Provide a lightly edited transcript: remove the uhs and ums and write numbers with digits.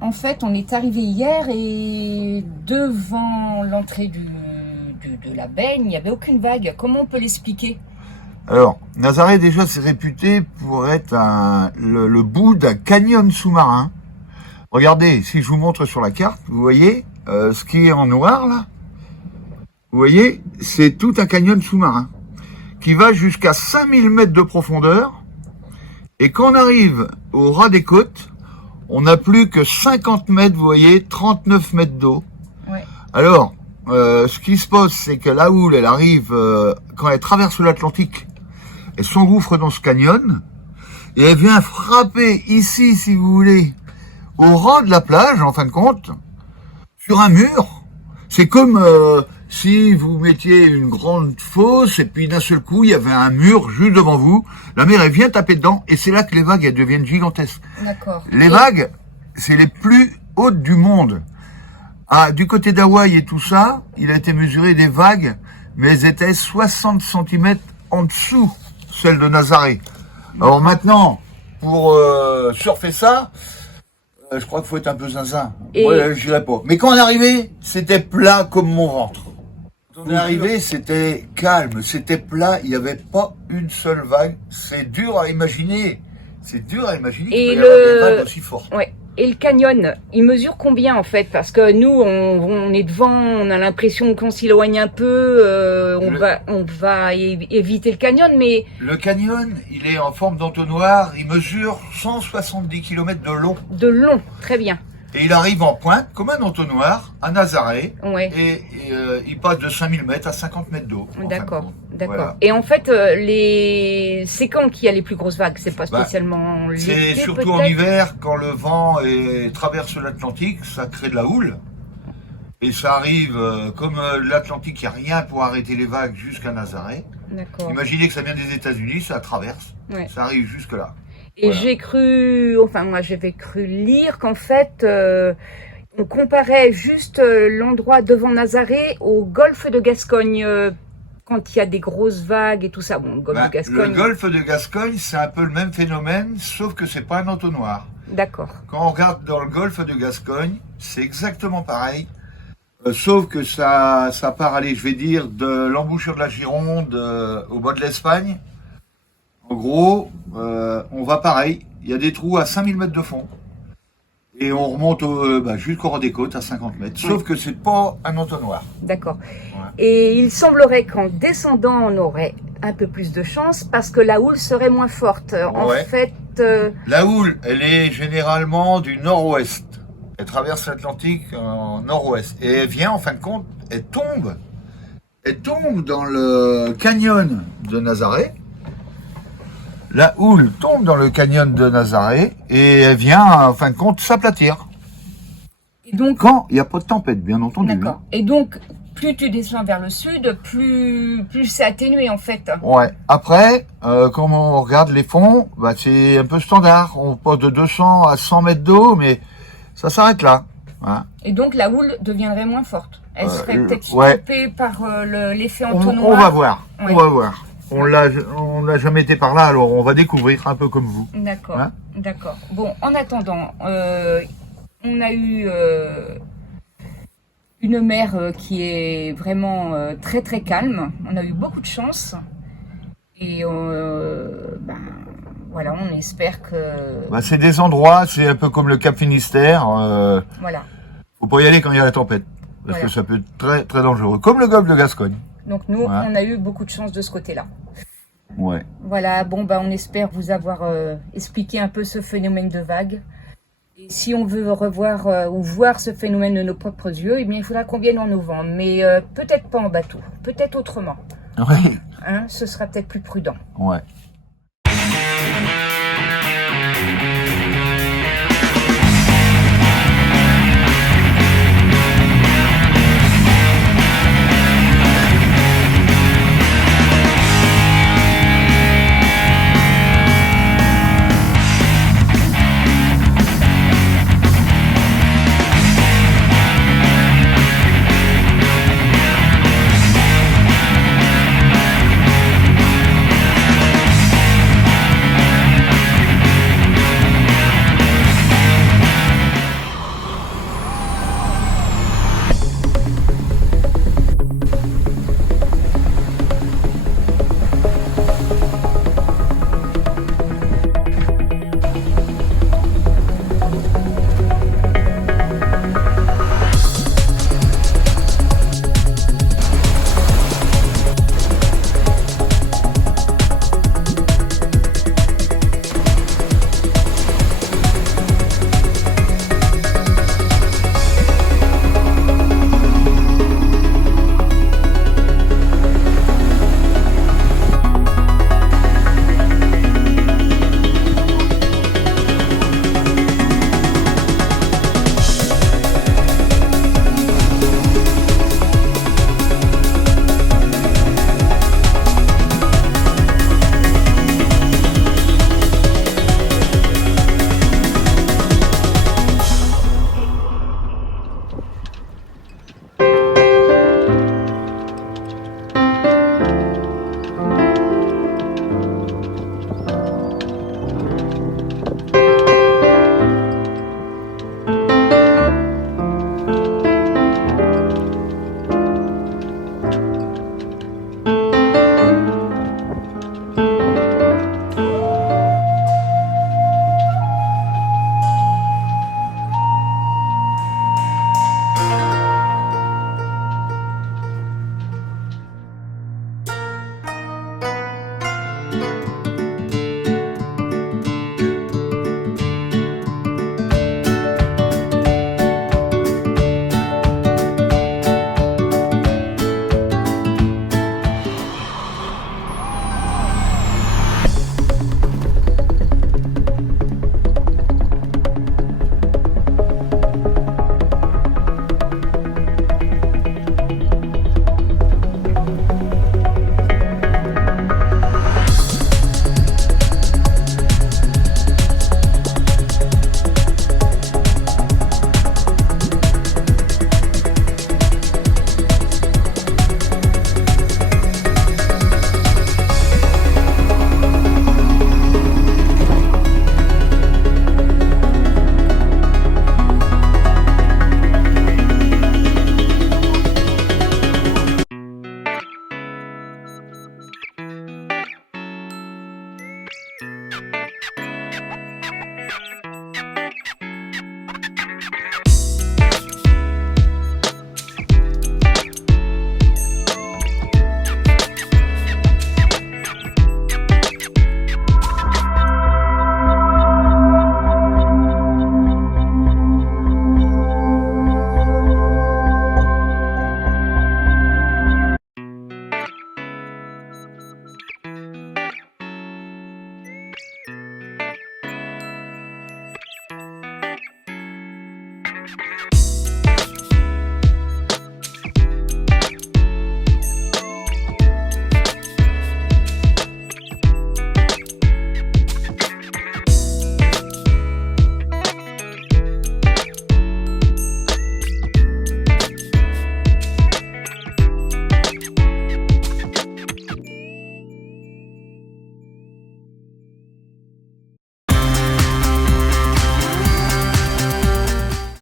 En fait, on est arrivé hier et devant l'entrée de la baie, il n'y avait aucune vague. Comment on peut l'expliquer? Alors, Nazaré, déjà, c'est réputé pour être le bout d'un canyon sous-marin. Regardez, si je vous montre sur la carte, vous voyez ce qui est en noir, là? Vous voyez, c'est tout un canyon sous-marin qui va jusqu'à 5000 mètres de profondeur. Et quand on arrive au ras des côtes, on n'a plus que 50 mètres, vous voyez, 39 mètres d'eau. Ouais. Alors, ce qui se passe, c'est que la houle, elle arrive, quand elle traverse l'Atlantique, elle s'engouffre dans ce canyon, et elle vient frapper ici, si vous voulez, au ras de la plage, en fin de compte, sur un mur. C'est comme si vous mettiez une grande fosse, et puis d'un seul coup, il y avait un mur juste devant vous. La mer, elle vient taper dedans, et c'est là que les vagues, elles deviennent gigantesques. D'accord. Les vagues, c'est les plus hautes du monde. Ah, du côté d'Hawaï et tout ça, il a été mesuré des vagues, mais elles étaient 60 cm en dessous, celles de Nazaré. Alors maintenant, pour surfer ça, je crois qu'il faut être un peu zinzin. Ouais, j'irai pas. Mais quand on est arrivé, c'était plat comme mon ventre. Quand on est arrivé, c'était calme, c'était plat, il n'y avait pas une seule vague. C'est dur à imaginer. C'est dur à imaginer qu'il peut y avoir des vagues aussi fortes. Ouais. Et le canyon, il mesure combien en fait? Parce que nous, on est devant, on a l'impression qu'on s'éloigne un peu, on va éviter le canyon, mais... Le canyon, il est en forme d'entonnoir, il mesure 170 km de long. De long, très bien. Et il arrive en pointe, comme un entonnoir, à Nazaré, Ouais. et il passe de 5000 mètres à 50 mètres d'eau. D'accord, d'accord. Voilà. Et en fait, c'est quand qu'il y a les plus grosses vagues? C'est pas spécialement l'été, C'est surtout en peut-être? hiver, quand le vent traverse l'Atlantique, ça crée de la houle. Et ça arrive, comme l'Atlantique, il n'y a rien pour arrêter les vagues jusqu'à Nazaré. D'accord. Imaginez que ça vient des États-Unis, ça traverse, Ouais. ça arrive jusque là. Et Voilà. moi j'avais cru lire qu'en fait, on comparait juste l'endroit devant Nazaré au golfe de Gascogne, quand il y a des grosses vagues et tout ça. Bon, le golfe de Le Gascogne. golfe de Gascogne, c'est un peu le même phénomène, sauf que c'est pas un entonnoir. D'accord. Quand on regarde dans le golfe de Gascogne, c'est exactement pareil, sauf que ça part, allez, je vais dire, de l'embouchure de la Gironde au bas de l'Espagne. En gros, on va pareil, il y a des trous à 5000 mètres de fond, et on remonte jusqu'au ras des côtes à 50 mètres, sauf que c'est pas un entonnoir. D'accord. Ouais. Et il semblerait qu'en descendant, on aurait un peu plus de chance parce que la houle serait moins forte. En Ouais. fait, La houle, elle est généralement du nord-ouest. Elle traverse l'Atlantique en nord-ouest. Et elle vient, en fin de compte, elle tombe dans le canyon de Nazaré. La houle tombe dans le canyon de Nazaré et elle vient, en fin de compte, s'aplatir. et donc, Quand il n'y a pas de tempête, bien entendu. d'accord. Et donc, plus tu descends vers le sud, plus c'est atténué en fait. Ouais. Après, quand on regarde les fonds, c'est un peu standard. On passe de 200 à 100 mètres d'eau, mais ça s'arrête là. Hein. Et donc la houle deviendrait moins forte. Elle serait peut-être ouais. stoppée par l'effet On entonnoir. va voir. Ouais. On va voir. On n'a jamais été par là, alors on va découvrir un peu comme vous. D'accord, Hein? d'accord. Bon, en attendant, on a eu une mer qui est vraiment très très calme. On a eu beaucoup de chance. Et voilà, on espère que... C'est des endroits, c'est un peu comme le Cap Finistère. Voilà. Faut pas y aller quand il y a la tempête, parce Voilà. que ça peut être très très dangereux. Comme le golfe de Gascogne. Donc nous, Ouais. on a eu beaucoup de chance de ce côté-là. Ouais. Voilà, bon, on espère vous avoir expliqué un peu ce phénomène de vague. Et si on veut revoir ou voir ce phénomène de nos propres yeux, eh bien, il faudra qu'on vienne en novembre. Mais peut-être pas en bateau, peut-être autrement. Ouais. Hein, ce sera peut-être plus prudent. Ouais.